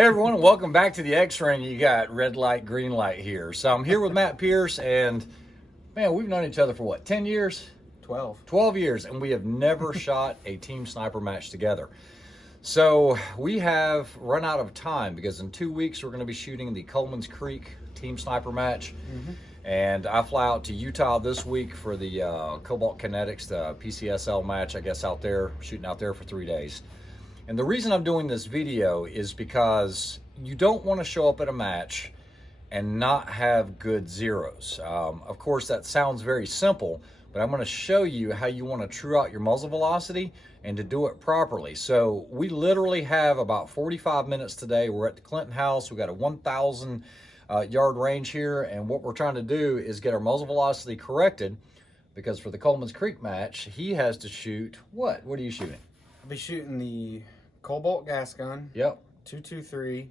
Hey everyone, and welcome back to the X-Ring. You got red light, green light here. So I'm here with Matt Pierce, and man, we've known each other for what, 10 years? 12. 12 years, and we have never shot a team sniper match together. So we have run out of time because in 2 weeks we're going to be shooting the Coleman's Creek team sniper match. And I fly out to Utah this week for the Cobalt Kinetics, the PCSL match, I guess, out there, shooting out there for 3 days. And the reason I'm doing this video is because you don't want to show up at a match and not have good zeros. Of course, that sounds very simple, but I'm going to show you how you want to true out your muzzle velocity and to do it properly. So we literally have about 45 minutes today. We're at the Clinton house. We got a 1,000 yard range here, and what we're trying to do is get our muzzle velocity corrected, because for the Coleman's Creek match, he has to shoot what? What are you shooting? I'll be shooting the Cobalt gas gun. Yep. 223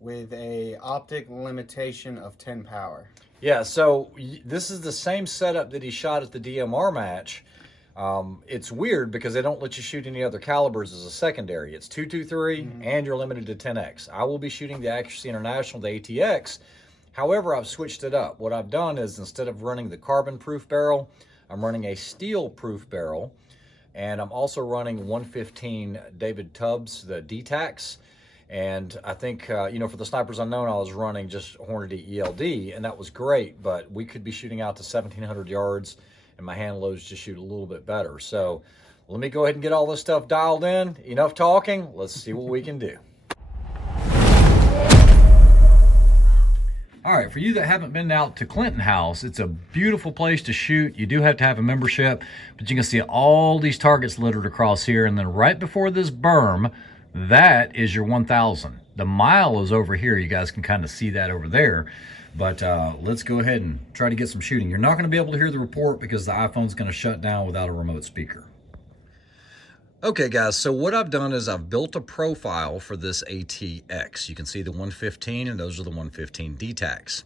with a optic limitation of 10 power. Yeah, so this is the same setup that he shot at the DMR match. It's weird because they don't let you shoot any other calibers as a secondary. It's 223 and you're limited to 10x. I will be shooting the Accuracy International, the ATX. However, I've switched it up. What I've done is, instead of running the carbon proof barrel, I'm running a steel proof barrel. And I'm also running 115 David Tubbs, the DTACs. And I think, you know, for the Snipers Unknown, I was running just Hornady ELD, and that was great, but we could be shooting out to 1,700 yards, and my hand loads just shoot a little bit better. So let me go ahead and get all this stuff dialed in. Enough talking. Let's see what we can do. All right, for you that haven't been out to Clinton House, it's a beautiful place to shoot. You do have to have a membership, but you can see all these targets littered across here. And then right before this berm, that is your 1,000. The mile is over here. You guys can kind of see that over there. But let's go ahead and try to get some shooting. You're not going to be able to hear the report because the iPhone's going to shut down without a remote speaker. Okay guys, so what I've done is I've built a profile for this ATX. You can see the 115, and those are the 115 DTACs.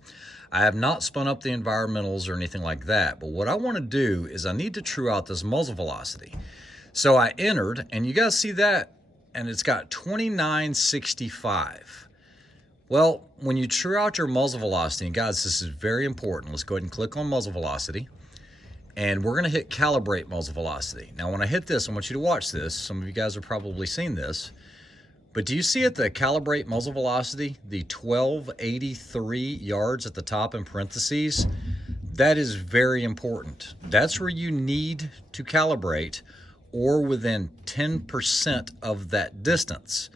I have not spun up the environmentals or anything like that, but what I want to do is I need to true out this muzzle velocity. So I entered, and you guys see that, and it's got 2965. Well, when you true out your muzzle velocity, and guys, this is very important. Let's go ahead and click on muzzle velocity. And we're going to hit calibrate muzzle velocity. Now, when I hit this, I want you to watch this. Some of you guys have probably seen this. But do you see at the calibrate muzzle velocity, the 1283 yards at the top in parentheses? That is very important. That's where you need to calibrate, or within 10% of that distance.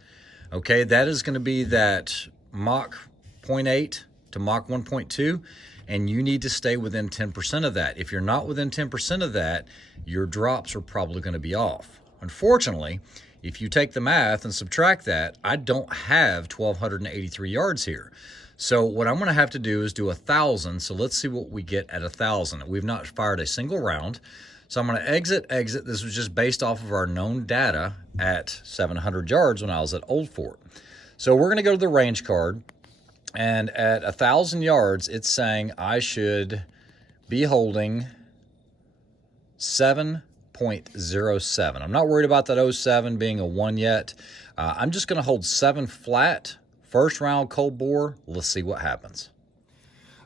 Okay, that is going to be that Mach 0.8 to Mach 1.2. And you need to stay within 10% of that. If you're not within 10% of that, your drops are probably going to be off. Unfortunately, if you take the math and subtract that, I don't have 1,283 yards here. So what I'm going to have to do is do 1,000. So let's see what we get at 1,000. We've not fired a single round. So I'm going to exit. This was just based off of our known data at 700 yards when I was at Old Fort. So we're going to go to the range card. And at 1,000 yards, it's saying I should be holding 7.07. I'm not worried about that 07 being a 1 yet. I'm just going to hold 7 flat. First round cold bore. Let's see what happens.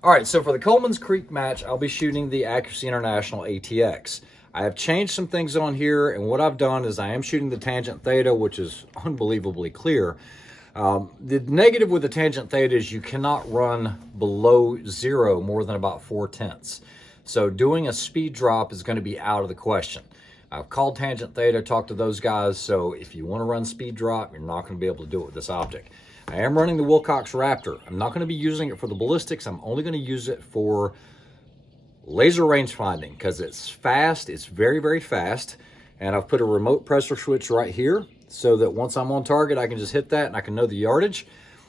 All right, so for the Coleman's Creek match, I'll be shooting the Accuracy International ATX. I have changed some things on here, and what I've done is I am shooting the tangent theta, which is unbelievably clear. The negative with the tangent theta is you cannot run below 0 more than about 4/10. So doing a speed drop is going to be out of the question. I've called tangent theta, talked to those guys, so if you want to run speed drop, you're not going to be able to do it with this optic. I am running the Wilcox Raptor. I'm not going to be using it for the ballistics. I'm only going to use it for laser range finding because it's fast. It's very, very fast. And I've put a remote pressure switch right here, so that once I'm on target, I can just hit that and I can know the yardage.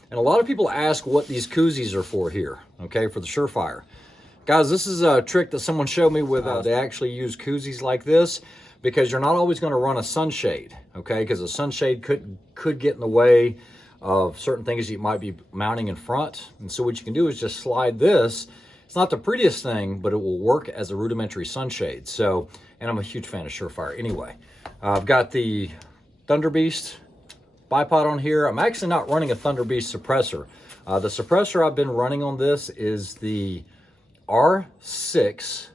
And a lot of people ask what these koozies are for here, okay, for the Surefire. Guys, this is a trick that someone showed me with, they actually use koozies like this because you're not always going to run a sunshade, okay, because a sunshade could get in the way of certain things you might be mounting in front. And so what you can do is just slide this. It's not the prettiest thing, but it will work as a rudimentary sunshade. So, and I'm a huge fan of Surefire anyway. I've got the Thunder Beast bipod on here. I'm actually not running a Thunder Beast suppressor. The suppressor I've been running on this is the R6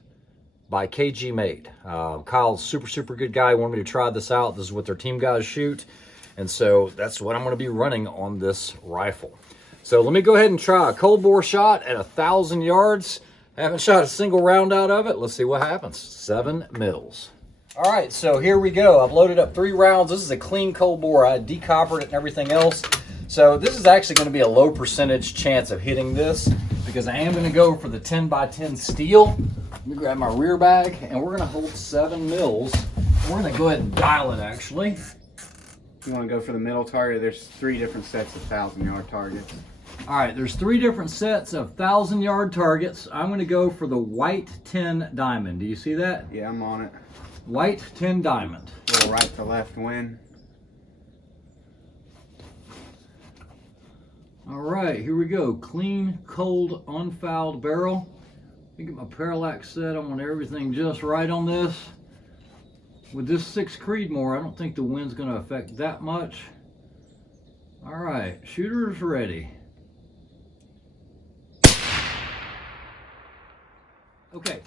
by KG Made. Kyle's super good guy. He wanted me to try this out. This is what their team guys shoot. And so that's what I'm going to be running on this rifle. So let me go ahead and try a cold bore shot at 1,000 yards. I haven't shot a single round out of it. Let's see what happens. 7 mils. All right, so here we go. I've loaded up 3 rounds. This is a clean cold bore. I decoppered it and everything else. So this is actually going to be a low percentage chance of hitting this because I am going to go for the 10x10 steel. Let me grab my rear bag, and we're going to hold 7 mils. We're going to go ahead and dial it, actually. If you want to go for the middle target, there's 3 different sets of 1,000-yard targets. All right, there's 3 different sets of 1,000-yard targets. I'm going to go for the white 10 diamond. Do you see that? Yeah, I'm on it. White 10 diamond. Little right to left win. All right, here we go. Clean, cold, unfouled barrel. Let me get my parallax set. I want everything just right on this. With this 6 Creedmoor, I don't think the wind's going to affect that much. All right, shooter's ready. Okay,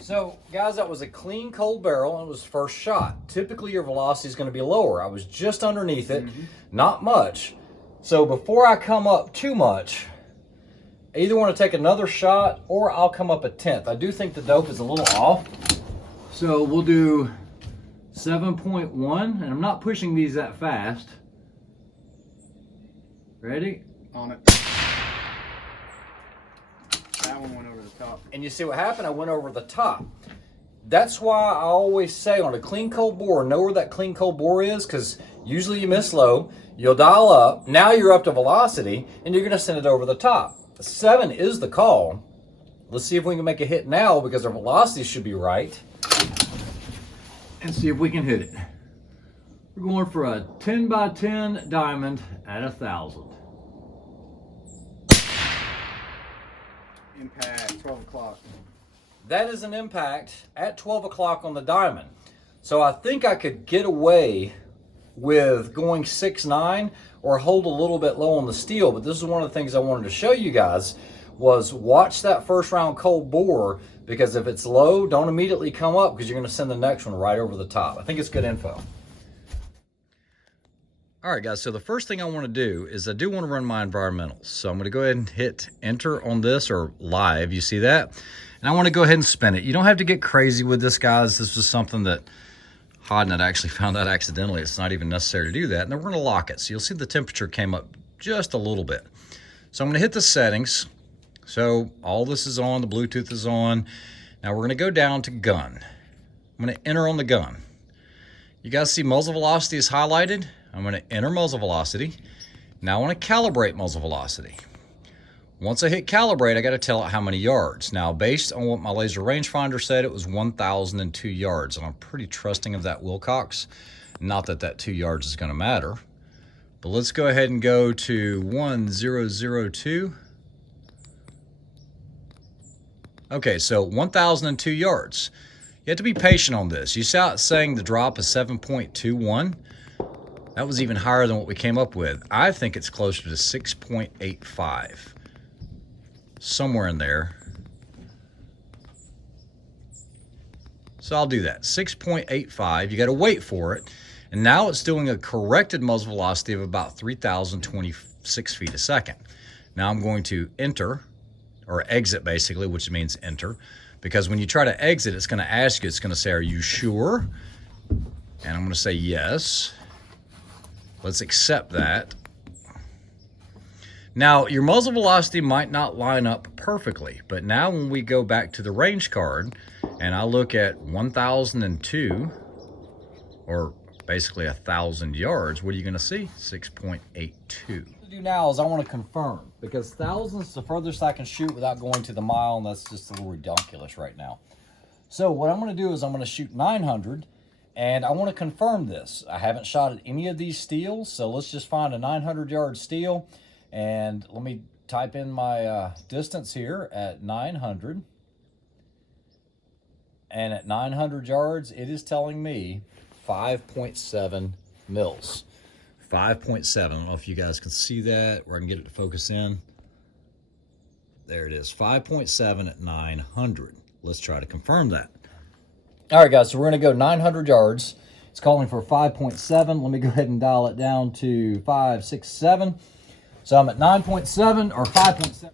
so guys, that was a clean, cold barrel, and it was first shot. Typically, your velocity is going to be lower. I was just underneath it, not much. So before I come up too much, I either want to take another shot or I'll come up a 10th. I do think the dope is a little off. So we'll do 7.1, and I'm not pushing these that fast. Ready? On it. That one went over the top. And you see what happened? I went over the top. That's why I always say on a clean cold bore, know where that clean cold bore is, because usually you miss low, you'll dial up, now you're up to velocity, and you're gonna send it over the top. 7 is the call. Let's see if we can make a hit now, because our velocity should be right. And see if we can hit it. We're going for a 10x10 diamond at 1,000. Impact, 12 o'clock. That is an impact at 12 o'clock on the diamond. So I think I could get away with going 6.9 or hold a little bit low on the steel, but this is one of the things I wanted to show you guys was watch that first round cold bore, because if it's low, don't immediately come up because you're going to send the next one right over the top. I think it's good info. All right, guys, so the first thing I want to do is I do want to run my environmentals. So I'm going to go ahead and hit enter on this, or live, you see that? And I want to go ahead and spin it. You don't have to get crazy with this, guys. This was something that Hodnett actually found out accidentally. It's not even necessary to do that. And then we're going to lock it. So you'll see the temperature came up just a little bit. So I'm going to hit the settings. So all this is on, the Bluetooth is on. Now we're going to go down to gun. I'm going to enter on the gun. You guys see muzzle velocity is highlighted. I'm going to enter muzzle velocity. Now I want to calibrate muzzle velocity. Once I hit calibrate, I got to tell it how many yards. Now, based on what my laser rangefinder said, it was 1,002 yards, and I'm pretty trusting of that Wilcox. Not that that 2 yards is going to matter, but let's go ahead and go to 1002. Okay, so 1,002 yards. You have to be patient on this. You saw it saying the drop is 7.21. That was even higher than what we came up with. I think it's closer to 6.85. Somewhere in there. So I'll do that. 6.85. You got to wait for it. And now it's doing a corrected muzzle velocity of about 3,026 feet a second. Now I'm going to enter, or exit basically, which means enter. Because when you try to exit, it's going to ask you, it's going to say, are you sure? And I'm going to say yes. Let's accept that. Now, your muzzle velocity might not line up perfectly, but now when we go back to the range card and I look at 1,002, or basically 1,000 yards, what are you going to see? 6.82. What to do now is I want to confirm, because 1,000 is the furthest I can shoot without going to the mile, and that's just a little ridiculous right now. So what I'm going to do is I'm going to shoot 900, and I want to confirm this. I haven't shot at any of these steels, so let's just find a 900-yard steel. And let me type in my distance here at 900. And at 900 yards, it is telling me 5.7 mils. 5.7. I don't know if you guys can see that, or I can get it to focus in. There it is, 5.7 at 900. Let's try to confirm that. All right, guys, so we're going to go 900 yards. It's calling for 5.7. Let me go ahead and dial it down to 5, 6, 7. So I'm at 9.7 or 5.7.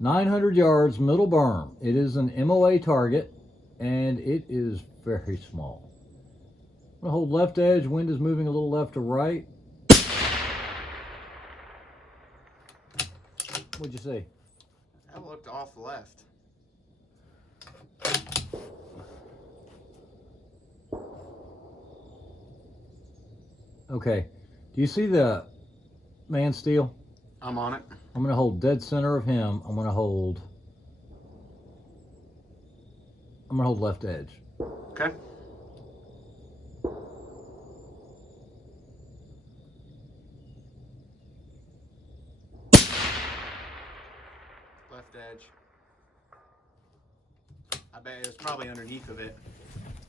900 yards, middle berm. It is an MOA target, and it is very small. I'm going to hold left edge. Wind is moving a little left to right. What'd you see? That looked off left. Okay. Do you see the man steel? I'm on it. I'm going to hold dead center of him. I'm going to hold left edge. Okay. Left edge. I bet it was probably underneath of it.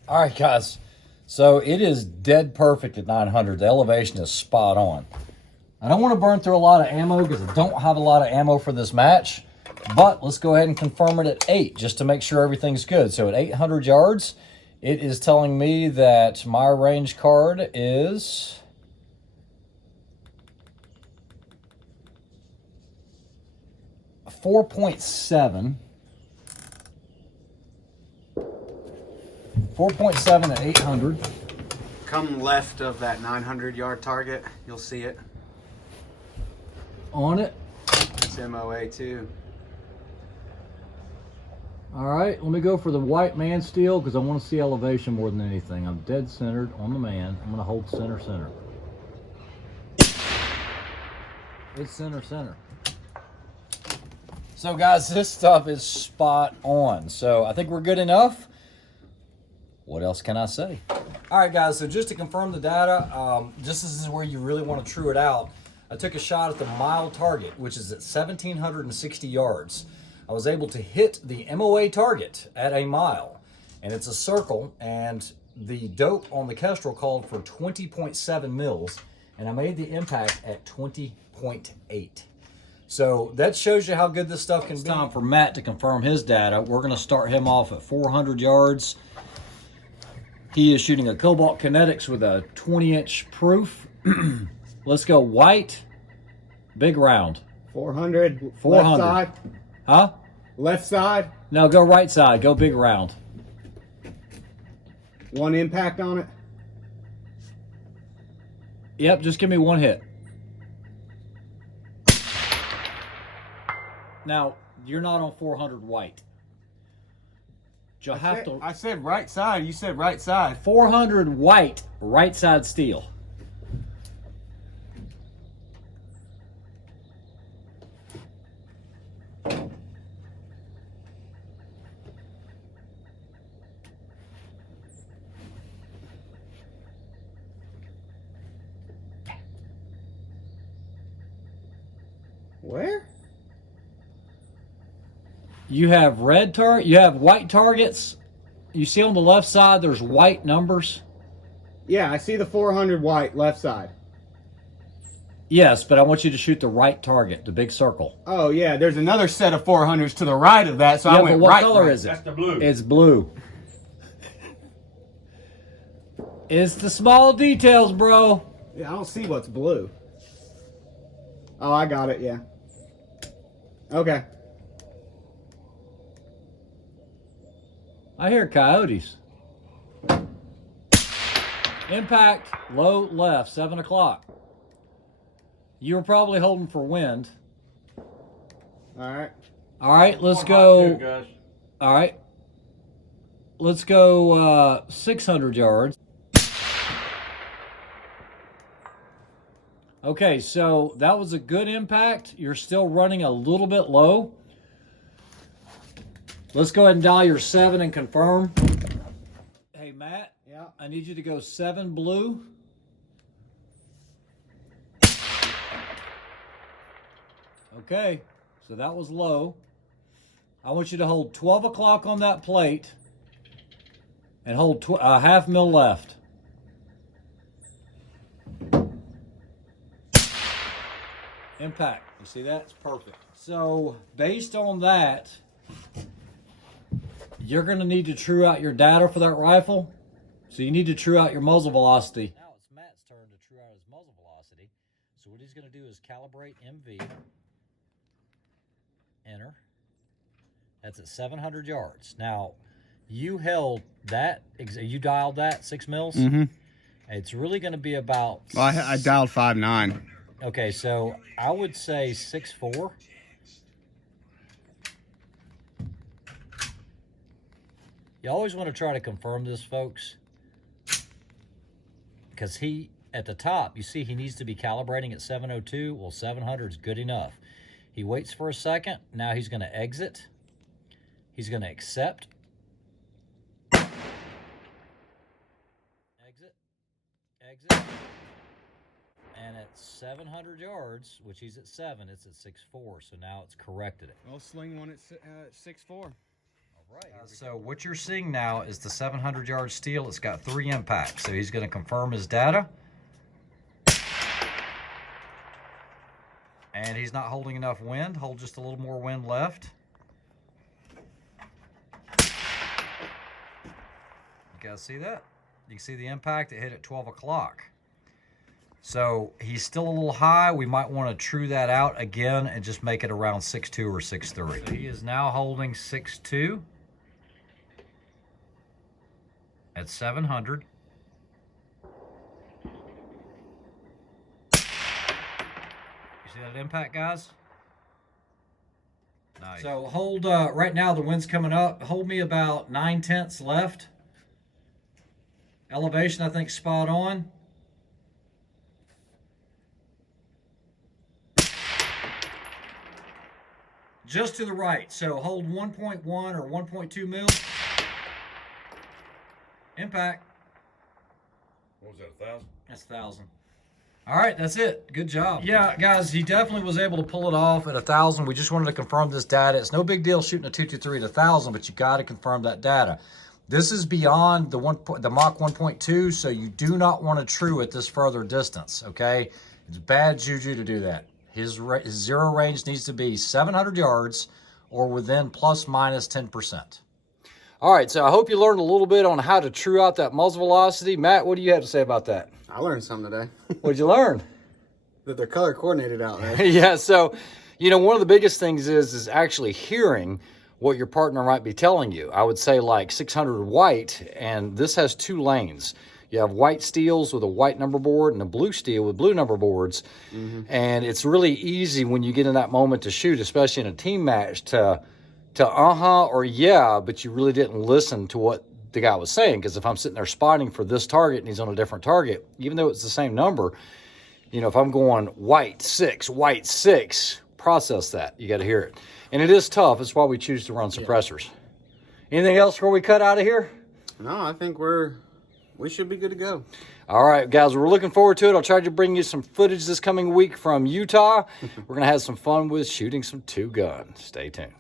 All right, guys. So it is dead perfect at 900. The elevation is spot on. I don't want to burn through a lot of ammo because I don't have a lot of ammo for this match. But let's go ahead and confirm it at 8 just to make sure everything's good. So at 800 yards, it is telling me that my range card is 4.7. 4.7 at 800. Come left of that 900-yard target. You'll see it. On it. It's MOA too. All right, let me go for the white man steel because I want to see elevation more than anything. I'm dead centered on the man. I'm going to hold center, center. It's center, center. So guys, this stuff is spot on. So I think we're good enough. What else can I say? All right, guys, so just to confirm the data, this is where you really want to true it out. I took a shot at the mile target, which is at 1,760 yards. I was able to hit the MOA target at a mile, and it's a circle, and the dope on the Kestrel called for 20.7 mils, and I made the impact at 20.8. So that shows you how good this stuff can be. It's time for Matt to confirm his data. We're going to start him off at 400 yards. He is shooting a Cobalt Kinetics with a 20-inch proof. Let's go white, big round. 400. 400. Left side. Huh? Left side. No, go right side. Go big round. One impact on it. Yep, just give me one hit. Now, you're not on 400 white. You'll have to. I said right side. You said right side. 400 white, right side steel. Where? You have you have white targets. You see on the left side, there's white numbers. Yeah, I see the 400 white left side. Yes, but I want you to shoot the right target, the big circle. Oh yeah, there's another set of 400s to the right of that, so I went but what right. color is it? That's the blue. It's blue. It's the small details, bro. Yeah, I don't see what's blue. Oh, I got it. Yeah. Okay. I hear coyotes. Impact, low left, 7 o'clock. You were probably holding for wind. All right. All right, let's Hot go. too, guys. All right. Let's go 600 yards. Okay, so that was a good impact. You're still running a little bit low. Let's go ahead and dial your 7 and confirm. Hey, Matt. Yeah. I need you to go 7 blue. Okay, so that was low. I want you to hold 12 o'clock on that plate and hold half mil left. Impact. You see that? It's perfect. So based on that, you're going to need to true out your data for that rifle. So you need to true out your muzzle velocity. Now it's Matt's turn to true out his muzzle velocity. So what he's going to do is calibrate MV. Enter. That's at 700 yards. Now, you held that, you dialed that 6 mils? Mm-hmm. It's really going to be about... Well, I dialed 5.9. Okay, so I would say 6.4. You always want to try to confirm this, folks. Because he, at the top, you see he needs to be calibrating at 702. Well, 700 is good enough. He waits for a second. Now he's going to exit. He's going to accept. Exit. Exit. And at 700 yards, which he's at 7, it's at 6.4. So now it's corrected it. Well, sling one at 6.4. All right. So what you're seeing now is the 700 yard steel. It's got 3 impacts. So he's going to confirm his data. And he's not holding enough wind. Hold just a little more wind left. You guys see that? You can see the impact. It hit at 12 o'clock. So he's still a little high. We might want to true that out again and just make it around 6.2 or 6.3. So he is now holding 6.2 at 700. See that impact, guys? Nice. So hold, right now the wind's coming up. Hold me about 9/10 left. Elevation, I think, spot on. Just to the right. So hold 1.1 or 1.2 mil. Impact. What was that, 1,000? That's 1,000. All right, that's it. Good job. Yeah, guys, he definitely was able to pull it off at 1,000. We just wanted to confirm this data. It's no big deal shooting a 223 at 1,000, but you got to confirm that data. This is beyond the Mach 1.2, so you do not want to true at this further distance, okay? It's bad juju to do that. His zero range needs to be 700 yards or within plus minus 10%. All right, so I hope you learned a little bit on how to true out that muzzle velocity. Matt, what do you have to say about that? I learned something today. What'd you learn? That they're color coordinated out there. Yeah, so, you know, one of the biggest things is actually hearing what your partner might be telling you. I would say like 600 white, and this has 2 lanes. You have white steels with a white number board and a blue steel with blue number boards. Mm-hmm. And it's really easy when you get in that moment to shoot, especially in a team match, to or yeah, but you really didn't listen to what the guy was saying. Because if I'm sitting there spotting for this target and he's on a different target, even though it's the same number, you know, if I'm going white 6, process that. You got to hear it. And it is tough. That's why we choose to run suppressors. Yeah. Anything else before we cut out of here? No, I think we should be good to go. All right, guys, we're looking forward to it. I'll try to bring you some footage this coming week from Utah. We're going to have some fun with shooting some 2 gun. Stay tuned.